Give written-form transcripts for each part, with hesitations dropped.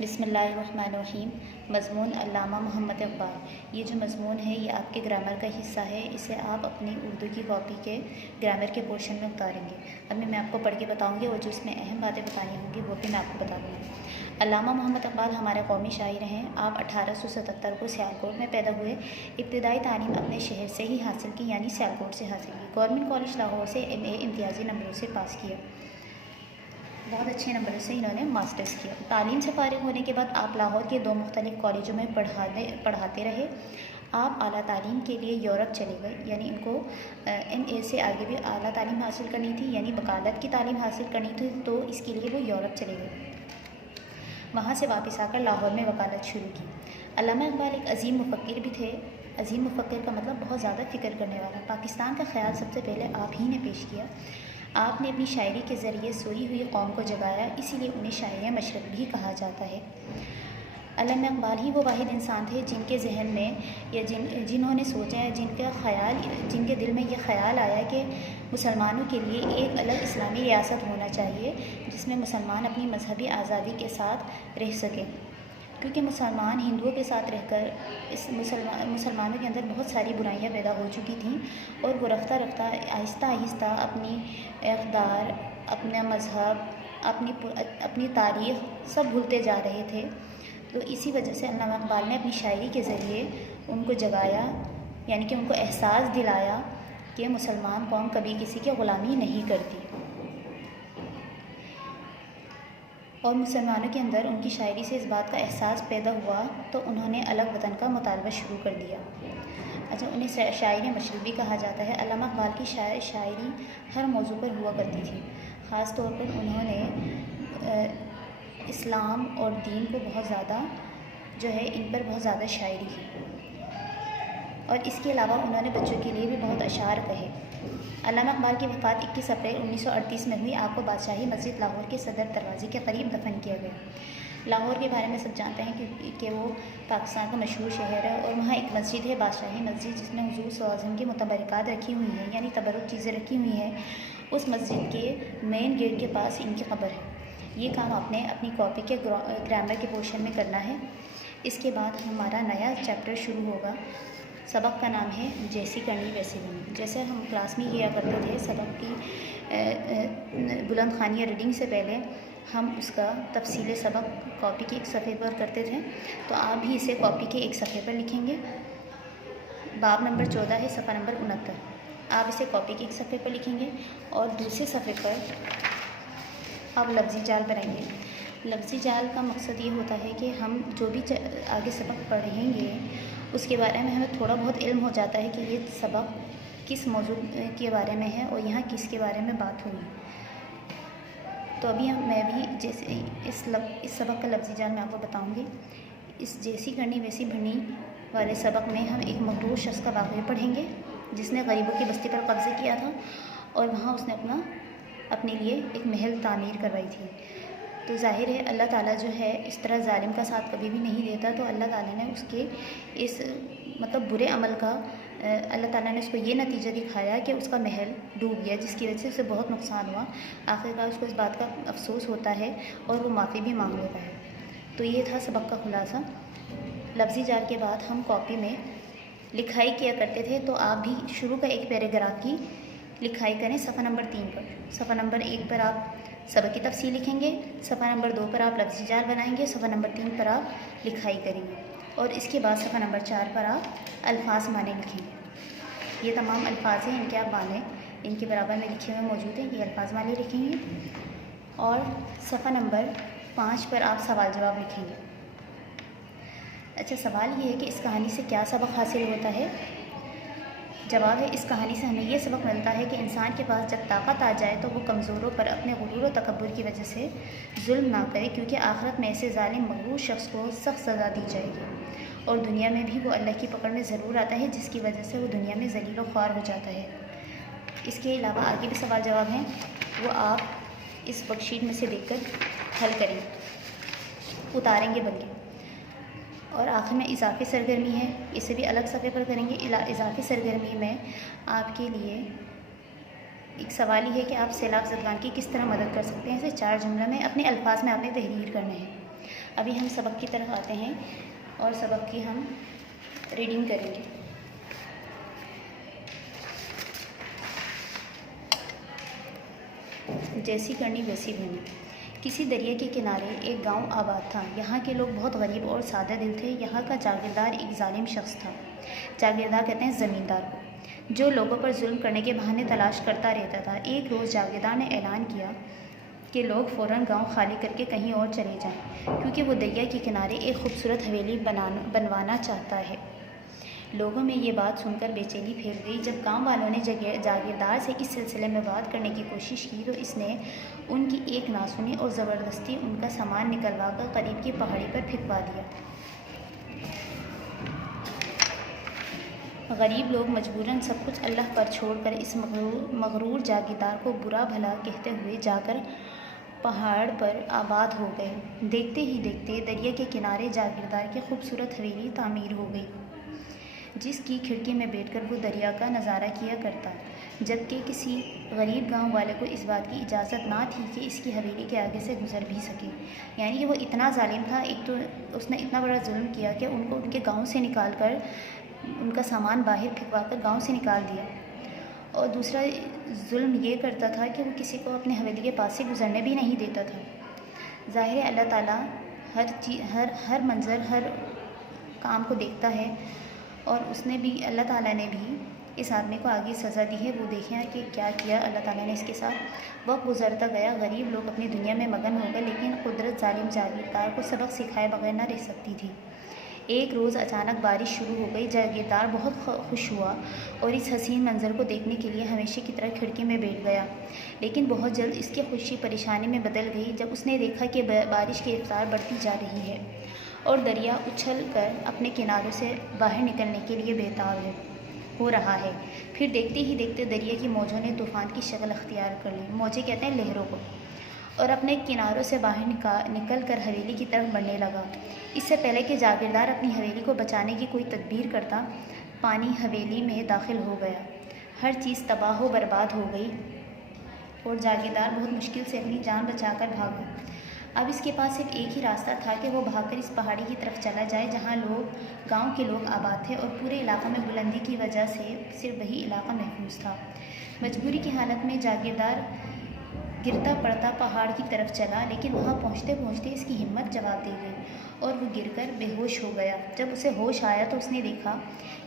بسم اللہ الرحمن الرحیم۔ مضمون علامہ محمد اقبال۔ یہ جو مضمون ہے یہ آپ کے گرامر کا حصہ ہے، اسے آپ اپنی اردو کی کاپی کے گرامر کے پورشن میں اتاریں گے۔ اب میں آپ کو پڑھ کے بتاؤں گی اور جو اس میں اہم باتیں بتانی ہوں گی وہ بھی میں آپ کو بتا دوں گی۔ علامہ محمد اقبال ہمارے قومی شاعر ہیں۔ آپ 1877 کو سیالکوٹ میں پیدا ہوئے۔ ابتدائی تعلیم اپنے شہر سے ہی حاصل کی، یعنی سیالکوٹ سے حاصل کی۔ گورنمنٹ کالج لاہور سے MA امتیازی نمبروں سے پاس کیا۔ بہت اچھے نمبروں سے انہوں نے ماسٹرز کیا۔ تعلیم سے فارغ ہونے کے بعد آپ لاہور کے 2 مختلف کالجوں میں پڑھاتے رہے۔ آپ اعلیٰ تعلیم کے لیے یورپ چلے گئے، یعنی ان کو MA سے آگے بھی اعلیٰ تعلیم حاصل کرنی تھی، یعنی وکالت کی تعلیم حاصل کرنی تھی، تو اس کے لیے وہ یورپ چلے گئے۔ وہاں سے واپس آ کر لاہور میں وکالت شروع کی۔ علامہ اقبال ایک عظیم مفکر بھی تھے۔ عظیم مفکر کا مطلب بہت زیادہ فکر کرنے والا۔ پاکستان کا خیال سب سے پہلے آپ ہی نے پیش کیا۔ آپ نے اپنی شاعری کے ذریعے سوئی ہوئی قوم کو جگایا، اسی لیے انہیں شاعر مشرق بھی کہا جاتا ہے۔ علامہ اقبال ہی وہ واحد انسان تھے جن کے ذہن میں یا جنہوں نے سوچا ہے، جن کے دل میں یہ خیال آیا کہ مسلمانوں کے لیے ایک الگ اسلامی ریاست ہونا چاہیے جس میں مسلمان اپنی مذہبی آزادی کے ساتھ رہ سکیں، کیونکہ مسلمان ہندوؤں کے ساتھ رہ کر مسلمانوں کے اندر بہت ساری برائیاں پیدا ہو چکی تھیں، اور وہ رفتہ رفتہ آہستہ آہستہ اپنی اقدار، اپنا مذہب، اپنی تاریخ سب بھولتے جا رہے تھے۔ تو اسی وجہ سے علامہ اقبال نے اپنی شاعری کے ذریعے ان کو جگایا، یعنی کہ ان کو احساس دلایا کہ مسلمان قوم کبھی کسی کی غلامی نہیں کرتی، اور مسلمانوں کے اندر ان کی شاعری سے اس بات کا احساس پیدا ہوا تو انہوں نے الگ وطن کا مطالبہ شروع کر دیا۔ اچھا، انہیں شاعر مشرق بھی کہا جاتا ہے۔ علامہ اقبال کی شاعری ہر موضوع پر ہوا کرتی تھی۔ خاص طور پر انہوں نے اسلام اور دین کو بہت زیادہ ان پر بہت زیادہ شاعری کی، اور اس کے علاوہ انہوں نے بچوں کے لیے بھی بہت اشعار کہے۔ علامہ اقبال کی وفات 21 اپریل 1938 میں ہوئی۔ آپ کو بادشاہی مسجد لاہور کے صدر دروازے کے قریب دفن کیا گیا۔ لاہور کے بارے میں سب جانتے ہیں کہ وہ پاکستان کا مشہور شہر ہے، اور وہاں ایک مسجد ہے، بادشاہی مسجد، جس میں حضور صلی اللہ علیہ وسلم کی متبرکات رکھی ہوئی ہیں، یعنی تبرک چیزیں رکھی ہوئی ہیں۔ اس مسجد کے مین گیٹ کے پاس ان کی قبر ہے۔ یہ کام آپ نے اپنی کاپی کے گرامر کے پورشن میں کرنا ہے۔ اس کے بعد ہمارا نیا چیپٹر شروع ہوگا۔ سبق کا نام ہے جیسی کرنی ویسی بنی۔ جیسے ہم کلاس میں کیا کرتے تھے، سبق کی بلند خوانی یا ریڈنگ سے پہلے ہم اس کا تفصیل سبق کاپی کے ایک صفحے پر کرتے تھے، تو آپ بھی اسے کاپی کے ایک صفحے پر لکھیں گے۔ باب نمبر 14 ہے، صفحہ نمبر 69۔ آپ اسے کاپی کے ایک صفحے پر لکھیں گے، اور دوسرے صفحے پر آپ لفظی جال بنائیں گے۔ لفظی جال کا مقصد یہ ہوتا ہے کہ ہم جو بھی آگے سبق پڑھیں گے اس کے بارے میں ہمیں تھوڑا بہت علم ہو جاتا ہے کہ یہ سبق کس موضوع کے بارے میں ہے اور یہاں کس کے بارے میں بات ہوئی۔ تو ابھی میں بھی جیسے اس سبق کا لفظی جال میں آپ کو بتاؤں گی۔ اس جیسی کرنی ویسی بھرنی والے سبق میں ہم ایک مغرور شخص کا واقعہ پڑھیں گے جس نے غریبوں کی بستی پر قبضے کیا تھا، اور وہاں اس نے اپنے لیے ایک محل تعمیر کروائی تھی۔ تو ظاہر ہے اللہ تعالیٰ جو ہے اس طرح ظالم کا ساتھ کبھی بھی نہیں دیتا، تو اللہ تعالیٰ نے اس کے اس برے عمل کا اللہ تعالیٰ نے اس کو یہ نتیجہ دکھایا کہ اس کا محل ڈوب گیا، جس کی وجہ سے اسے بہت نقصان ہوا۔ آخرکار اس کو اس بات کا افسوس ہوتا ہے اور وہ معافی بھی مانگ لیتا ہے۔ تو یہ تھا سبق کا خلاصہ۔ لفظی جال کے بعد ہم کاپی میں لکھائی کیا کرتے تھے، تو آپ بھی شروع کا ایک پیراگراف کی لکھائی کریں صفحہ نمبر 3 پر۔ صفحہ نمبر 1 پر آپ سبق کی تفصیل لکھیں گے، صفحہ نمبر 2 پر آپ لفظی جال بنائیں گے، صفحہ نمبر 3 پر آپ لکھائی کریں گے، اور اس کے بعد صفحہ نمبر 4 پر آپ الفاظ معنی لکھیں گے۔ یہ تمام الفاظ ہیں، ان کے آپ معنی ان کے برابر میں لکھے ہوئے موجود ہیں، یہ الفاظ معنی لکھیں گے، اور صفحہ نمبر 5 پر آپ سوال جواب لکھیں گے۔ اچھا، سوال یہ ہے کہ اس کہانی سے کیا سبق حاصل ہوتا ہے؟ جواب ہے، اس کہانی سے ہمیں یہ سبق ملتا ہے کہ انسان کے پاس جب طاقت آ جائے تو وہ کمزوروں پر اپنے غرور و تکبر کی وجہ سے ظلم نہ کرے، کیونکہ آخرت میں ایسے ظالم مغرور شخص کو سخت سزا دی جائے گی، اور دنیا میں بھی وہ اللہ کی پکڑ میں ضرور آتا ہے، جس کی وجہ سے وہ دنیا میں ذلیل و خوار ہو جاتا ہے۔ اس کے علاوہ آگے بھی سوال جواب ہیں، وہ آپ اس ورک شیٹ میں سے دیکھ کر حل کریں، اتاریں گے بلکہ۔ اور آخر میں اضافی سرگرمی ہے، اسے بھی الگ صفحے پر کریں گے۔ اضافی سرگرمی میں آپ کے لیے ایک سوال یہ ہے کہ آپ سیلاب زدگان کی کس طرح مدد کر سکتے ہیں۔ اسے 4 جملوں میں اپنے الفاظ میں آپ نے تحریر کرنا ہے۔ ابھی ہم سبق کی طرف آتے ہیں اور سبق کی ہم ریڈنگ کریں گے۔ جیسی کرنی ویسی بھرنی۔ کسی دریا کے کنارے ایک گاؤں آباد تھا۔ یہاں کے لوگ بہت غریب اور سادہ دل تھے۔ یہاں کا جاگیردار ایک ظالم شخص تھا۔ جاگیردار کہتے ہیں زمیندار کو، جو لوگوں پر ظلم کرنے کے بہانے تلاش کرتا رہتا تھا۔ ایک روز جاگیردار نے اعلان کیا کہ لوگ فوراً گاؤں خالی کر کے کہیں اور چلے جائیں، کیونکہ وہ دریا کے کنارے ایک خوبصورت حویلی بنوانا چاہتا ہے۔ لوگوں میں یہ بات سن کر بے چینی پھیل گئی۔ جب گاؤں والوں نے جاگیردار سے اس سلسلے میں بات کرنے کی کوشش کی تو اس نے ان کی ایک نہ سنی اور زبردستی ان کا سامان نکلوا کر قریب کی پہاڑی پر پھینکوا دیا۔ غریب لوگ مجبوراً سب کچھ اللہ پر چھوڑ کر اس مغرور جاگیردار کو برا بھلا کہتے ہوئے جا کر پہاڑ پر آباد ہو گئے۔ دیکھتے ہی دیکھتے دریا کے کنارے جاگیردار کی خوبصورت حویلی تعمیر ہو گئی، جس کی کھڑکی میں بیٹھ کر وہ دریا کا نظارہ کیا کرتا، جبکہ کسی غریب گاؤں والے کو اس بات کی اجازت نہ تھی کہ اس کی حویلی کے آگے سے گزر بھی سکے۔ یعنی کہ وہ اتنا ظالم تھا، ایک تو اس نے اتنا بڑا ظلم کیا کہ ان کو ان کے گاؤں سے نکال کر، ان کا سامان باہر پھینکوا کر گاؤں سے نکال دیا، اور دوسرا ظلم یہ کرتا تھا کہ وہ کسی کو اپنے حویلی کے پاس سے گزرنے بھی نہیں دیتا تھا۔ ظاہر ہے اللہ تعالیٰ ہر منظر، ہر کام کو دیکھتا ہے، اور اس نے بھی، اللہ تعالیٰ نے بھی اس آدمی کو آگے سزا دی ہے۔ وہ دیکھیں کہ کیا کیا اللہ تعالیٰ نے اس کے ساتھ۔ وقت گزرتا گیا، غریب لوگ اپنی دنیا میں مگن ہو گئے، لیکن قدرت ظالم جاگیردار کو سبق سکھائے بغیر نہ رہ سکتی تھی۔ ایک روز اچانک بارش شروع ہو گئی۔ جاگیردار بہت خوش ہوا اور اس حسین منظر کو دیکھنے کے لیے ہمیشہ کی طرح کھڑکی میں بیٹھ گیا، لیکن بہت جلد اس کی خوشی پریشانی میں بدل گئی جب اس نے دیکھا کہ بارش کی رفتار بڑھتی جا رہی ہے اور دریا اچھل کر اپنے کناروں سے باہر نکلنے کے لیے بےتاب ہو رہا ہے۔ پھر دیکھتے ہی دیکھتے دریا کی موجوں نے طوفان کی شکل اختیار کر لی۔ موجیں کہتے ہیں لہروں کو، اور اپنے کناروں سے باہر نکل کر حویلی کی طرف بڑھنے لگا۔ اس سے پہلے کہ جاگیردار اپنی حویلی کو بچانے کی کوئی تدبیر کرتا، پانی حویلی میں داخل ہو گیا۔ ہر چیز تباہ و برباد ہو گئی اور جاگیردار بہت مشکل سے اپنی جان بچا کر بھاگا۔ اب اس کے پاس صرف ایک ہی راستہ تھا کہ وہ بھاگ کر اس پہاڑی کی طرف چلا جائے جہاں گاؤں کے لوگ آباد تھے، اور پورے علاقے میں بلندی کی وجہ سے صرف وہی علاقہ محفوظ تھا۔ مجبوری کی حالت میں جاگیردار گرتا پڑتا پہاڑ کی طرف چلا، لیکن وہاں پہنچتے پہنچتے اس کی ہمت جواب دے گئی اور وہ گر کر بے ہوش ہو گیا۔ جب اسے ہوش آیا تو اس نے دیکھا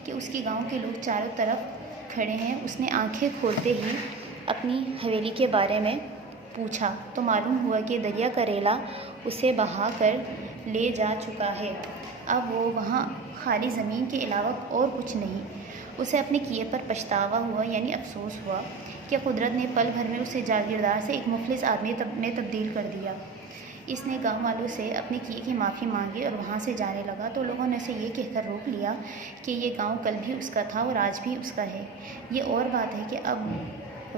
کہ اس کے گاؤں کے لوگ چاروں طرف کھڑے ہیں۔ اس نے آنکھیں کھولتے ہی اپنی حویلی کے بارے میں پوچھا تو معلوم ہوا کہ دریا کا ریلا اسے بہا کر لے جا چکا ہے۔ اب وہ وہاں خالی زمین کے علاوہ اور کچھ نہیں۔ اسے اپنے کیے پر پچھتاوا ہوا، یعنی افسوس ہوا کہ قدرت نے پل بھر میں اسے جاگیردار سے ایک مفلس آدمی میں تبدیل کر دیا۔ اس نے گاؤں والوں سے اپنے کیے کی معافی مانگی اور وہاں سے جانے لگا تو لوگوں نے اسے یہ کہہ کر روک لیا کہ یہ گاؤں کل بھی اس کا تھا اور آج بھی اس کا ہے۔ یہ اور بات ہے کہ اب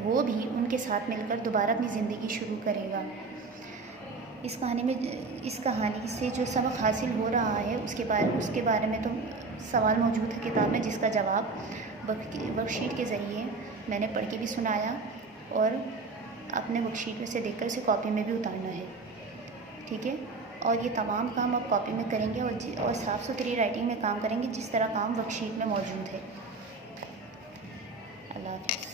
وہ بھی ان کے ساتھ مل کر دوبارہ اپنی زندگی شروع کرے گا۔ اس کہانی سے جو سبق حاصل ہو رہا ہے اس کے بارے میں تو سوال موجود ہے کتاب میں، جس کا جواب ورک شیٹ کے ذریعے میں نے پڑھ کے بھی سنایا، اور اپنے ورک شیٹ میں سے دیکھ کر اسے کاپی میں بھی اتارنا ہے، ٹھیک ہے؟ اور یہ تمام کام آپ کاپی میں کریں گے اور صاف ستھری رائٹنگ میں کام کریں گے جس طرح کام ورک شیٹ میں موجود ہے۔ اللہ حافظ۔